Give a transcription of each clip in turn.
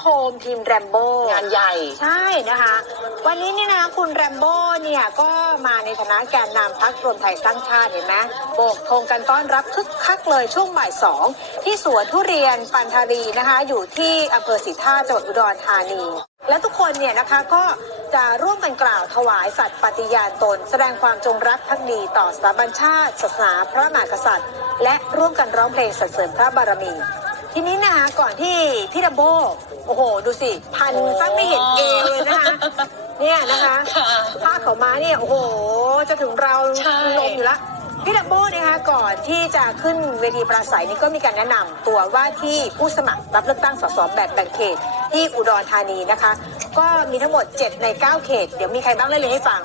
โฮมทีมแรมโบ้งานใหญ่ ใช่นะคะ วันนี้เนี่ยนะคุณแรมโบ้เนี่ยก็มาในฐานะแกนนำพักรวมไทยสร้างชาติเห็นไหมโบกธงกันต้อนรับคึกคักเลยช่วงบ่ายสองที่สวนทุเรียนปันธารีนะคะ อยู่ที่อำเภอศรีท่าจังหวัดอุดรธานี และทุกคนเนี่ยนะคะก็จะร่วมกันกล่าวถวายสัตย์ปฏิญาณตน แสดงความจงรักภักดีต่อสถาบันชาติ ศาสนาพระมหากษัตริย์ และร่วมกันร้องเพลงสรรเสริญพระบารมี ทีนี้นะคะก่อนที่พี่ดัมโบ โอ้โห ดูสิ พันซะไม่เห็นเอวเลยนะคะ เนี่ยนะคะค่ะผ้าเขาวม้าเนี่ย โอ้โห จะถึงเราใช่ลมอยู่ละพี่ดัมโบนะคะก่อนที่จะขึ้นเวทีปราศัยนี่ก็มีการแนะนำตัวว่าที่ผู้สมัครรับเลือกตั้งสสแบบแบ่งเขต ที่อุดรธานีนะคะ ก็มีทั้งหมด 7 ใน 9 เขต เดี๋ยวมีใครบ้างเล่าเลยให้ฟัง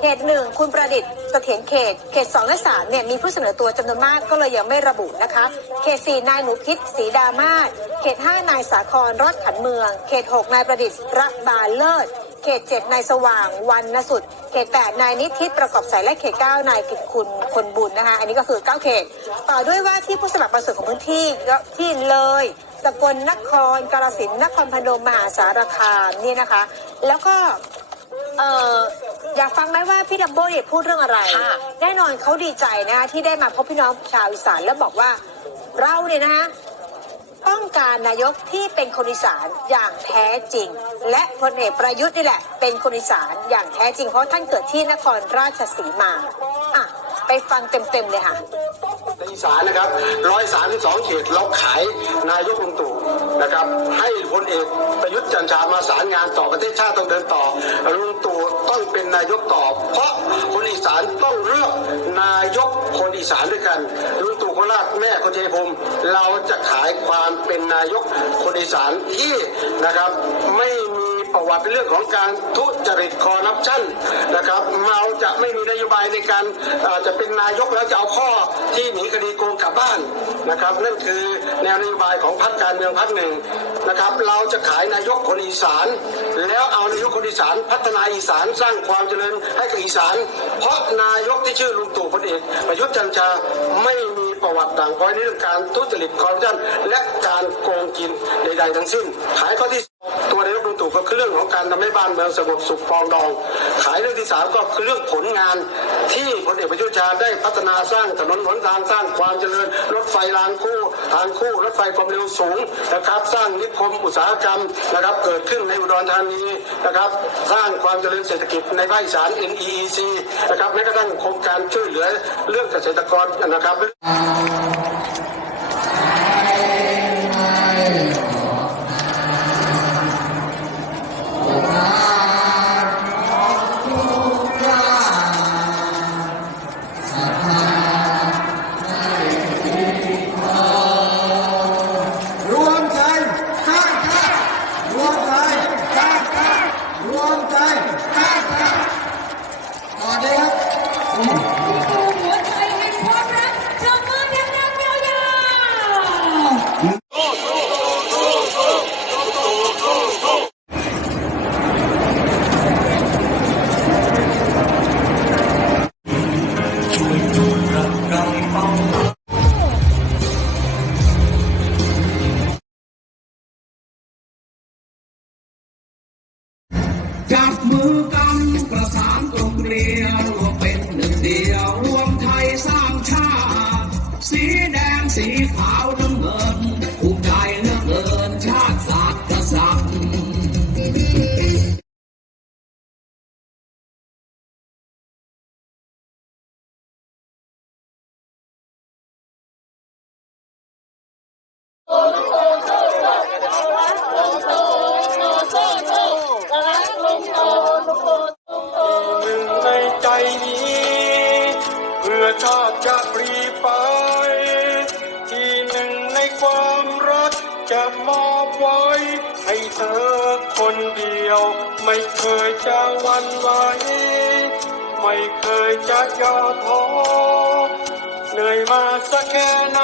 เขตหนึ่งคุณประดิษฐ์เสถียรเขต เขตสองและสามเนี่ยมีผู้เสนอตัวจำนวนมากก็เลยยังไม่ระบุนะคะ เขตสี่นายหนูพิษศรีดามาศเขตห้านายสาครรอดขันเมือง เขตหกนายประดิษฐ์ระบาเลิศ เขตเจ็ดนายสว่างวันนสุด เขตแปดนายนิทิศประกอบสายและเขตเก้านายกิตคุณคนบุญนะคะ อันนี้ก็คือเก้าเขต ต่อด้วยว่าที่ผู้สมัครประเสริฐของพื้นที่ก็ที่เลย สกลนคร กาฬสินธุ์นครพนมมหาสารคามนี่นะคะ แล้วก็เอออยากฟังไหมว่าพี่ดัมโบ้เนี่ยพูดเรื่องอะไรค่ะแน่นอนเขาดีใจนะคะที่ได้มาพบพี่น้องชาวอีสานแล้วบอกว่าเราเนี่ยนะคะ ต้องการนายกที่เป็นคนอีสานอย่างแท้จริง และพลเอกประยุทธ์นี่แหละ เป็นคนอีสานอย่างแท้จริง เพราะท่านเกิดที่นครราชสีมาอะไปฟังเต็มๆเลยค่ะในอีสานนะครับ132เขตเราขายนายกลุงตู่นะครับ ให้พลเอกประยุทธ์จันทร์ชามาสารงานต่อประเทศชาติต้องเดินต่อลุงตู่ต้องเป็นนายกต่อ เพราะคนอีสานต้องเลือกนายก คนอีสานด้วยกันลุงตู่โคราชแม่คนชัยภูมิเราจะขายความเป็นนายกคนอีสานที่นะครับไม่ ประวัติเรื่องของการทุจริตคอร์รัปชันนะครับเราจะไม่มีนโยบายในการจะเป็นนายกแล้วจะเอาข้อที่หนีคดีโกงกลับบ้านนะครับ นั่นคือแนวนโยบายของพรรคการเมืองพรรคหนึ่งนะครับ เราจะขายนายกคนอีสาน แล้วเอานายกคนอีสานพัฒนาอีสานสร้างความเจริญให้กับอีสาน เพราะนายกที่ชื่อลุงตู่พลเอกประยุทธ์จันทร์โอชาไม่มีประวัติต่างพอยในเรื่องการทุจริตคอร์รัปชันและการโกงกินใดๆทั้งสิ้น ขายข้อที่ตัวนายกลุงตู่ก็คือเรื่องของการทำให้บ้านเมืองสงบสุขปองดอง ขายเรื่องที่สามก็คือเรื่องผลงานที่พลเอกประยุทธ์ชาได้พัฒนาสร้างถนนหนทางสร้างความเจริญ รถไฟรางคู่ทางคู่รถไฟความเร็วสูงนะครับ สร้างนิคมอุตสาหกรรมนะครับ เกิดขึ้นในอุดรธานีนะครับ สร้างความเจริญเศรษฐกิจในภาคอีสาน NEEC นะครับแม้กระทั่งโครงการช่วยเหลือเรื่องเกษตรกรนะครับ กันประสานกลมเกลียวรวมเป็นหนึ่งเดียวรวมไทยสร้างชาติสีแดงสีขาวน้ำเงินภูมิใจเหลือเกินชาติศาสตร์กษัตริย์ห ชาติจะปรีไป ที่หนึ่งในความรักจะมอบไว้ ให้เธอคนเดียว ไม่เคยจะวันไหวไม่เคยจะย่อท้อเหนื่อยมาสักแค่ไหน